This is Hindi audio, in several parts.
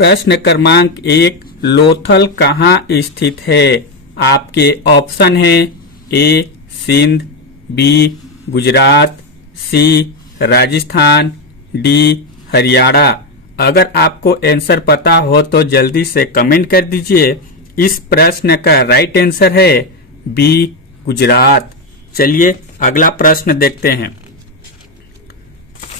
प्रश्न क्रमांक 1, लोथल कहाँ स्थित है? आपके ऑप्शन है ए सिंध, बी गुजरात, सी राजस्थान, डी हरियाणा। अगर आपको आंसर पता हो तो जल्दी से कमेंट कर दीजिए। इस प्रश्न का राइट आंसर है बी गुजरात। चलिए अगला प्रश्न देखते हैं।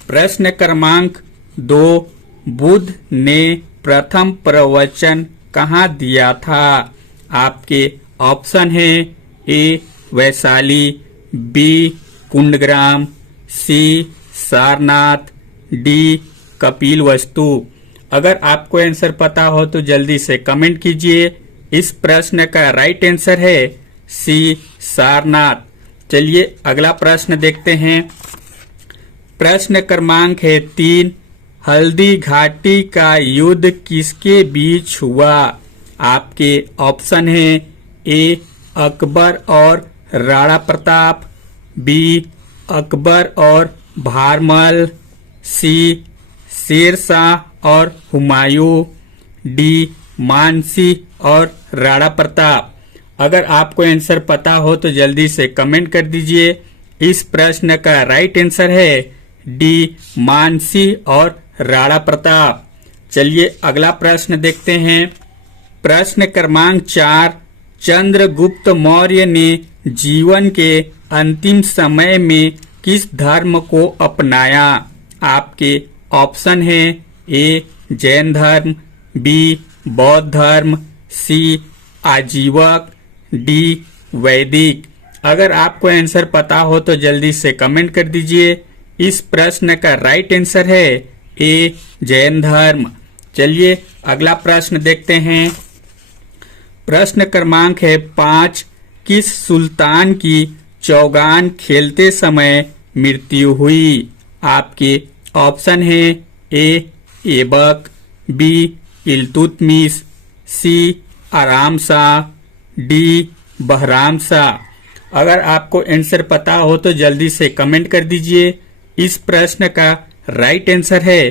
प्रश्न क्रमांक 2, बुद्ध ने प्रथम प्रवचन कहाँ दिया था? आपके ऑप्शन है ए वैशाली, बी कुंडग्राम, सी सारनाथ, डी कपिलवस्तु। अगर आपको आंसर पता हो तो जल्दी से कमेंट कीजिए। इस प्रश्न का राइट आंसर है सी सारनाथ। चलिए अगला प्रश्न देखते हैं। प्रश्न क्रमांक है 3, हल्दी घाटी का युद्ध किसके बीच हुआ? आपके ऑप्शन है ए अकबर और राणा प्रताप, बी अकबर और भारमल, सी शेरशाह और हुमायूं, डी मानसी और राणा प्रताप। अगर आपको आंसर पता हो तो जल्दी से कमेंट कर दीजिए। इस प्रश्न का राइट आंसर है डी मानसी और राणा प्रताप। चलिए अगला प्रश्न देखते हैं। प्रश्न क्रमांक 4, चंद्रगुप्त मौर्य ने जीवन के अंतिम समय में किस धर्म को अपनाया? आपके ऑप्शन है ए जैन धर्म, बी बौद्ध धर्म, सी आजीवक, डी वैदिक। अगर आपको आंसर पता हो तो जल्दी से कमेंट कर दीजिए। इस प्रश्न का राइट आंसर है ए जैन धर्म। चलिए अगला प्रश्न देखते हैं। प्रश्न क्रमांक है 5, किस सुल्तान की चौगान खेलते समय मृत्यु हुई? आपके ऑप्शन है ए ऐबक, बी इल्तुतमिश, सी आराम शाह, डी बहराम शाह। अगर आपको आंसर पता हो तो जल्दी से कमेंट कर दीजिए। इस प्रश्न का राइट आंसर है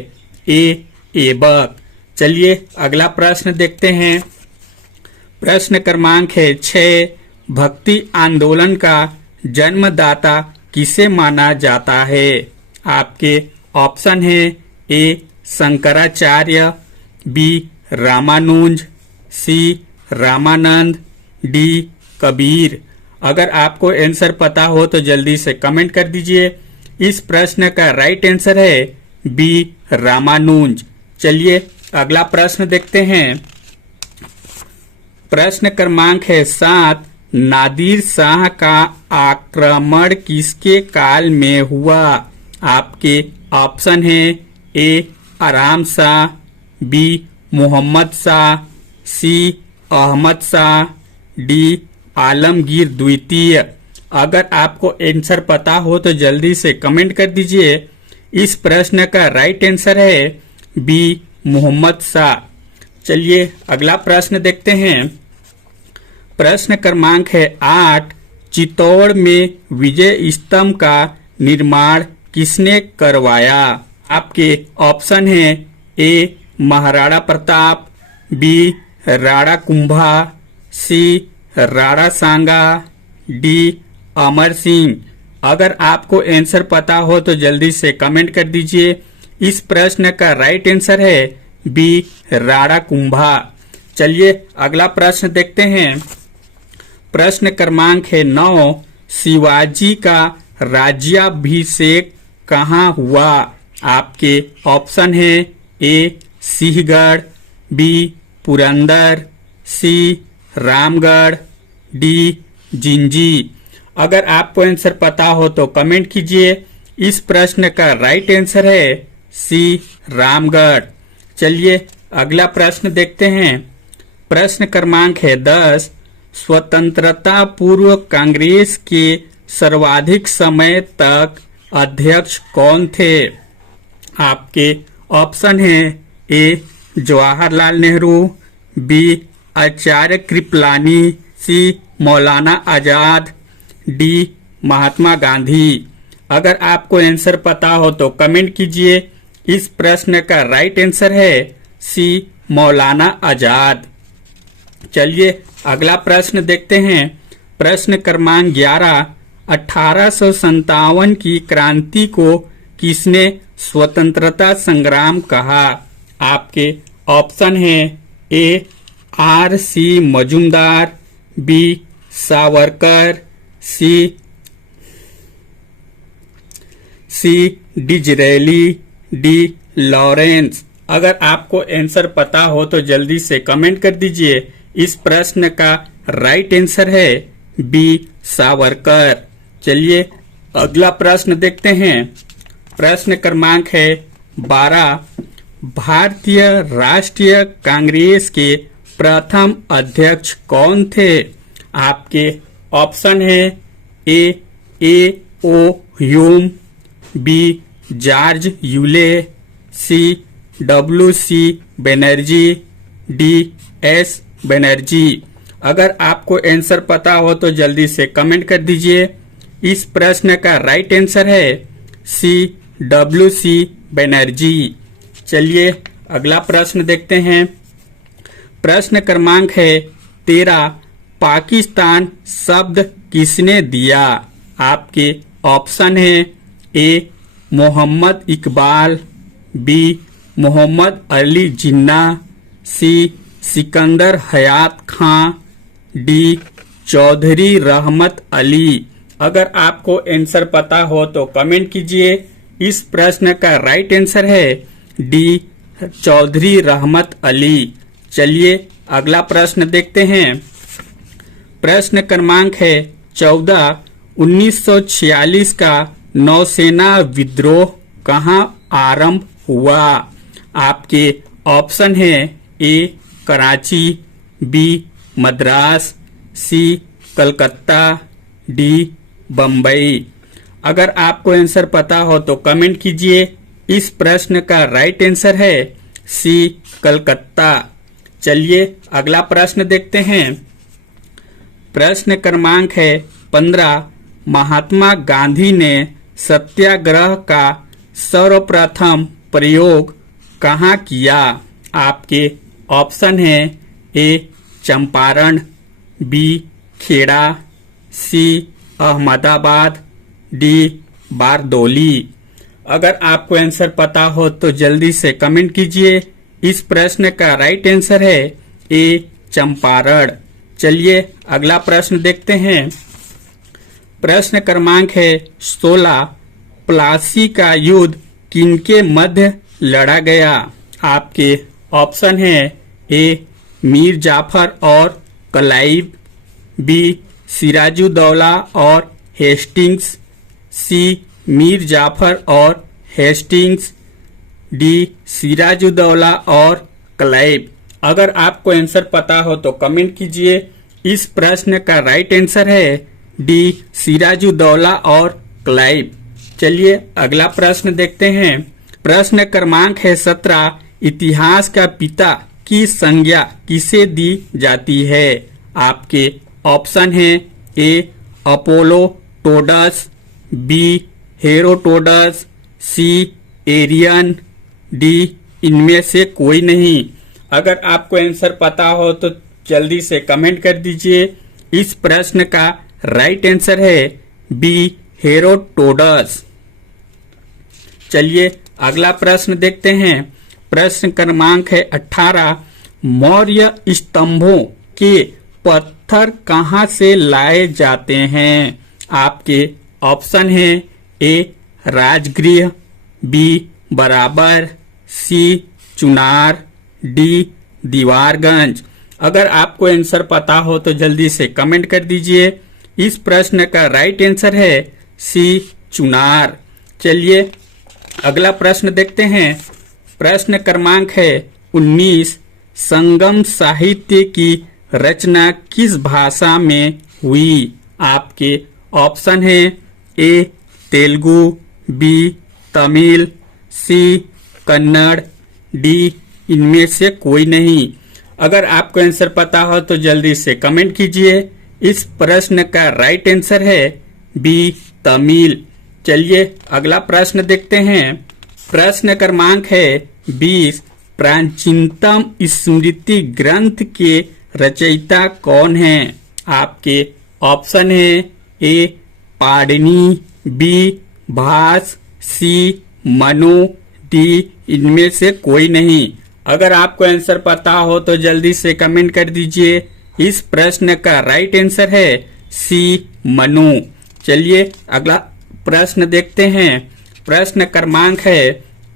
ए ऐबक। चलिए अगला प्रश्न देखते हैं। प्रश्न क्रमांक है 6, भक्ति आंदोलन का जन्मदाता किसे माना जाता है? आपके ऑप्शन है ए शंकराचार्य, बी रामानुज, सी रामानंद, डी कबीर। अगर आपको आंसर पता हो तो जल्दी से कमेंट कर दीजिए। इस प्रश्न का राइट आंसर है बी रामानुज। चलिए अगला प्रश्न देखते हैं। प्रश्न क्रमांक है 7, नादिर शाह का आक्रमण किसके काल में हुआ? आपके ऑप्शन है ए आराम शाह, बी मोहम्मद शाह, सी अहमद शाह, डी आलमगीर द्वितीय। अगर आपको आंसर पता हो तो जल्दी से कमेंट कर दीजिए। इस प्रश्न का राइट आंसर है बी मोहम्मद शाह। चलिए अगला प्रश्न देखते हैं। प्रश्न क्रमांक है 8, चित्तौड़ में विजय स्तंभ का निर्माण किसने करवाया? आपके ऑप्शन है ए महाराणा प्रताप, बी राणा कुंभा, सी राणा सांगा, डी अमर सिंह। अगर आपको आंसर पता हो तो जल्दी से कमेंट कर दीजिए। इस प्रश्न का राइट आंसर है बी राणा कुंभा। चलिए अगला प्रश्न देखते हैं। प्रश्न क्रमांक है 9, शिवाजी का राज्याभिषेक कहाँ हुआ? आपके ऑप्शन है ए सिंहगढ़, बी पुरंदर, सी रामगढ़, डी जिंजी। अगर आपको आंसर पता हो तो कमेंट कीजिए। इस प्रश्न का राइट आंसर है सी रामगढ़। चलिए अगला प्रश्न देखते हैं। प्रश्न क्रमांक है 10, स्वतंत्रता पूर्व कांग्रेस के सर्वाधिक समय तक अध्यक्ष कौन थे? आपके ऑप्शन है ए जवाहरलाल नेहरू, बी आचार्य कृपलानी, सी मौलाना आजाद, डी महात्मा गांधी। अगर आपको आंसर पता हो तो कमेंट कीजिए। इस प्रश्न का राइट आंसर है सी मौलाना आजाद। चलिए अगला प्रश्न देखते हैं। प्रश्न क्रमांक 11, 1857 की क्रांति को किसने स्वतंत्रता संग्राम कहा? आपके ऑप्शन हैं A R C Majumdar, B Savarkar, C Disraeli, D Lawrence. अगर आपको आंसर पता हो तो जल्दी से कमेंट कर दीजिए। इस प्रश्न का राइट आंसर है बी सावरकर। चलिए अगला प्रश्न देखते हैं। प्रश्न क्रमांक है 12, भारतीय राष्ट्रीय कांग्रेस के प्रथम अध्यक्ष कौन थे? आपके ऑप्शन है A O Hume, B George Yule, C W C. Banerjee, D S Banerjee. अगर आपको आंसर पता हो तो जल्दी से कमेंट कर दीजिए। इस प्रश्न का राइट आंसर है सी डब्ल्यू.सी. बनर्जी। चलिए अगला प्रश्न देखते हैं। प्रश्न क्रमांक है 13, पाकिस्तान शब्द किसने दिया? आपके ऑप्शन है ए मोहम्मद इकबाल, बी मोहम्मद अली जिन्ना, सी सिकंदर हयात खां, डी चौधरी रहमत अली। अगर आपको आंसर पता हो तो कमेंट कीजिए। इस प्रश्न का राइट आंसर है डी चौधरी रहमत अली। चलिए अगला प्रश्न देखते हैं। प्रश्न क्रमांक है 14, 1946 का नौसेना विद्रोह कहाँ आरंभ हुआ? आपके ऑप्शन है ए कराची, बी मद्रास, सी कलकत्ता, डी बम्बई। अगर आपको आंसर पता हो तो कमेंट कीजिए। इस प्रश्न का राइट आंसर है सी कलकत्ता। चलिए अगला प्रश्न देखते हैं। प्रश्न क्रमांक है 15, महात्मा गांधी ने सत्याग्रह का सर्वप्रथम प्रयोग कहाँ किया? आपके ऑप्शन है ए चंपारण, बी खेड़ा, सी अहमदाबाद, डी बारदौली। अगर आपको आंसर पता हो तो जल्दी से कमेंट कीजिए। इस प्रश्न का राइट आंसर है ए चंपारण। चलिए अगला प्रश्न देखते हैं। प्रश्न क्रमांक है 16, प्लासी का युद्ध किनके मध्य लड़ा गया? आपके ऑप्शन है ए मीर जाफर और क्लाइव, बी सिराजुद्दौला और हेस्टिंग्स, सी मीर जाफर और हेस्टिंग्स, डी सिराजुद्दौला और क्लाइव। अगर आपको आंसर पता हो तो कमेंट कीजिए। इस प्रश्न का राइट आंसर है डी सिराजुद्दौला और क्लाइव। चलिए अगला प्रश्न देखते हैं। प्रश्न क्रमांक है 17, इतिहास का पिता की संज्ञा किसे दी जाती है? आपके ऑप्शन है ए अपोलोटोडस, बी हेरोटोडस, सी एरियन, डी इनमें से कोई नहीं। अगर आपको आंसर पता हो तो जल्दी से कमेंट कर दीजिए। इस प्रश्न का राइट आंसर है बी हेरोटोडस। चलिए अगला प्रश्न देखते हैं। प्रश्न क्रमांक है 18, मौर्य स्तंभों के पत्थर कहाँ से लाए जाते हैं? आपके ऑप्शन है ए राजगृह, बी बराबर, सी चुनार, डी दीवारगंज। अगर आपको आंसर पता हो तो जल्दी से कमेंट कर दीजिए। इस प्रश्न का राइट आंसर है सी चुनार। चलिए अगला प्रश्न देखते हैं। प्रश्न क्रमांक है 19, संगम साहित्य की रचना किस भाषा में हुई? आपके ऑप्शन है ए तेलुगु, बी तमिल, सी कन्नड़, डी इनमें से कोई नहीं। अगर आपको आंसर पता हो तो जल्दी से कमेंट कीजिए। इस प्रश्न का राइट आंसर है बी तमिल। चलिए अगला प्रश्न देखते हैं। प्रश्न क्रमांक है 20, प्राचीनतम स्मृति ग्रंथ के रचयिता कौन हैं? आपके ऑप्शन है ए पाणिनि, बी भास, सी मनु, डी इनमें से कोई नहीं। अगर आपको आंसर पता हो तो जल्दी से कमेंट कर दीजिए। इस प्रश्न का राइट आंसर है सी मनु। चलिए अगला प्रश्न देखते हैं। प्रश्न क्रमांक है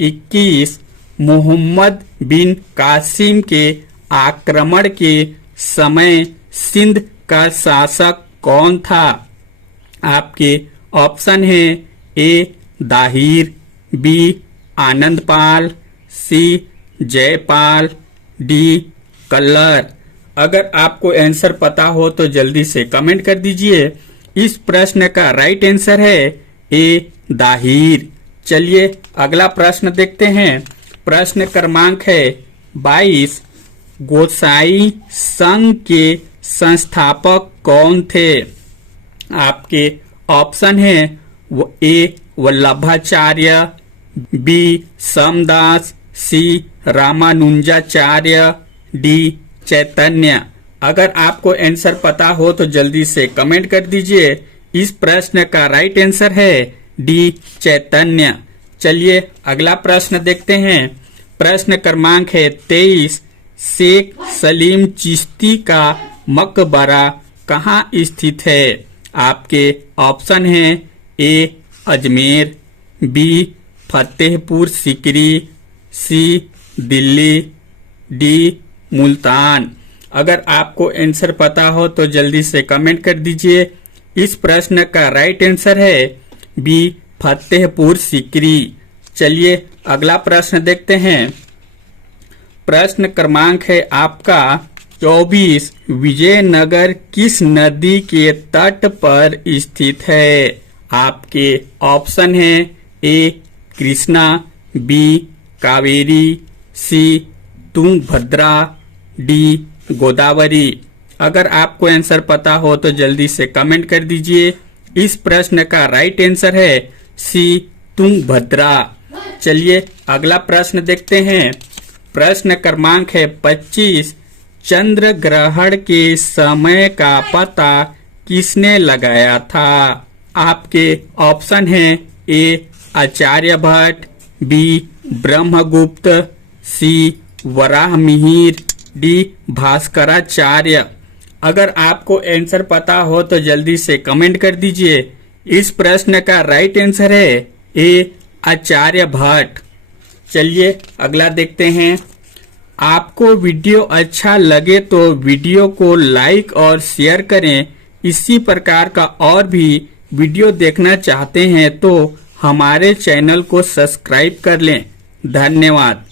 21। मोहम्मद बिन कासिम के आक्रमण के समय सिंध का शासक कौन था? आपके ऑप्शन है ए दाहिर, बी आनंदपाल, सी जयपाल, डी कल्लर। अगर आपको आंसर पता हो तो जल्दी से कमेंट कर दीजिए। इस प्रश्न का राइट आंसर है ए दाहिर। चलिए अगला प्रश्न देखते हैं। प्रश्न क्रमांक है 22। गोसाई संघ के संस्थापक कौन थे? आपके ऑप्शन है ए वल्लभाचार्य, बी समदास, सी रामानुजाचार्य, डी चैतन्य। अगर आपको आंसर पता हो तो जल्दी से कमेंट कर दीजिए। इस प्रश्न का राइट आंसर है डी चैतन्य। चलिए अगला प्रश्न देखते हैं। प्रश्न क्रमांक है 23। शेख सलीम चिश्ती का मकबरा कहाँ स्थित है? आपके ऑप्शन है ए अजमेर, बी फतेहपुर सीकरी, सी दिल्ली, डी मुल्तान। अगर आपको आंसर पता हो तो जल्दी से कमेंट कर दीजिए। इस प्रश्न का राइट आंसर है बी फतेहपुर सीकरी। चलिए अगला प्रश्न देखते हैं। प्रश्न क्रमांक है आपका 24। विजयनगर किस नदी के तट पर स्थित है? आपके ऑप्शन है ए कृष्णा, बी कावेरी, सी तुंगभद्रा, डी गोदावरी। अगर आपको आंसर पता हो तो जल्दी से कमेंट कर दीजिए। इस प्रश्न का राइट आंसर है सी तुंगभद्रा। चलिए अगला प्रश्न देखते हैं। प्रश्न क्रमांक है 25। चंद्र ग्रहण के समय का पता किसने लगाया था? आपके ऑप्शन है ए आचार्यभट्ट, बी ब्रह्मगुप्त, सी वराहमिहिर, डी भास्कराचार्य। अगर आपको आंसर पता हो तो जल्दी से कमेंट कर दीजिए। इस प्रश्न का राइट आंसर है ए आचार्यभट्ट। चलिए अगला देखते हैं। आपको वीडियो अच्छा लगे तो वीडियो को लाइक और शेयर करें। इसी प्रकार का और भी वीडियो देखना चाहते हैं तो हमारे चैनल को सब्सक्राइब कर लें। धन्यवाद।